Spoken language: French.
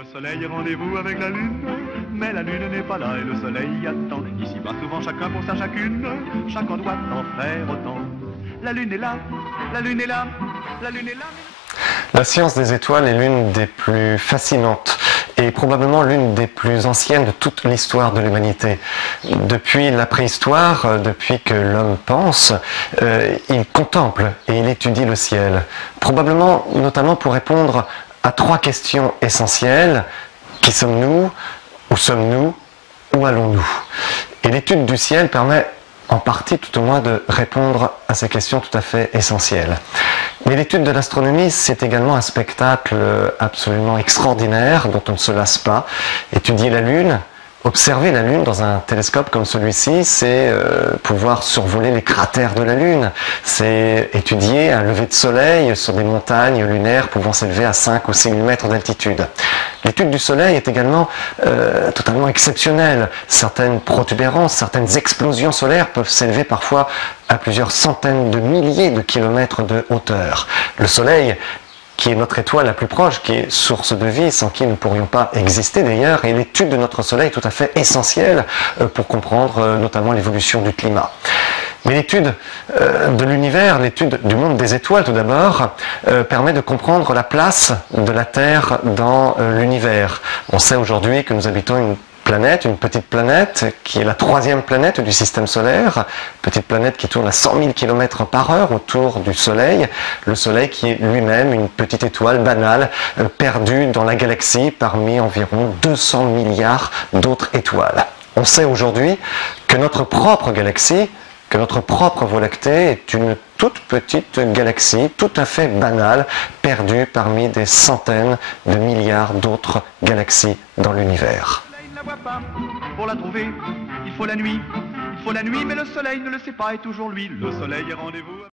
Le soleil est rendez-vous avec la lune, mais la lune n'est pas là et le soleil attend. Ici-bas souvent chacun pour sa chacune, chacun doit en faire autant. La lune est là, la lune est là, la lune est là. La science des étoiles est l'une des plus fascinantes et probablement l'une des plus anciennes de toute l'histoire de l'humanité. Depuis la préhistoire, depuis que l'homme pense, il contemple et il étudie le ciel. Probablement notamment pour répondre à 3 questions essentielles. Qui sommes-nous? Où sommes-nous? Où allons-nous? Et l'étude du ciel permet en partie tout au moins de répondre à ces questions tout à fait essentielles. Mais l'étude de l'astronomie, c'est également un spectacle absolument extraordinaire dont on ne se lasse pas. Étudier la Lune, observer la Lune dans un télescope comme celui-ci, c'est pouvoir survoler les cratères de la Lune. C'est étudier un lever de soleil sur des montagnes lunaires pouvant s'élever à 5 ou 6 000 mètres d'altitude. L'étude du Soleil est également totalement exceptionnelle. Certaines protubérances, certaines explosions solaires peuvent s'élever parfois à plusieurs centaines de milliers de kilomètres de hauteur. Le Soleil, qui est notre étoile la plus proche, qui est source de vie, sans qui nous ne pourrions pas exister d'ailleurs, et l'étude de notre Soleil est tout à fait essentielle pour comprendre notamment l'évolution du climat. Mais l'étude de l'univers, l'étude du monde des étoiles tout d'abord, permet de comprendre la place de la Terre dans l'univers. On sait aujourd'hui que nous habitons une petite planète, qui est la 3e planète du système solaire, petite planète qui tourne à 100 000 km par heure autour du Soleil, le Soleil qui est lui-même une petite étoile banale, perdue dans la galaxie parmi environ 200 milliards d'autres étoiles. On sait aujourd'hui que notre propre galaxie, que notre propre Voie lactée est une toute petite galaxie, tout à fait banale, perdue parmi des centaines de milliards d'autres galaxies dans l'univers. Ne la voit pas. Pour la trouver, il faut la nuit. Il faut la nuit, mais le soleil ne le sait pas et toujours lui. Le soleil est rendez-vous.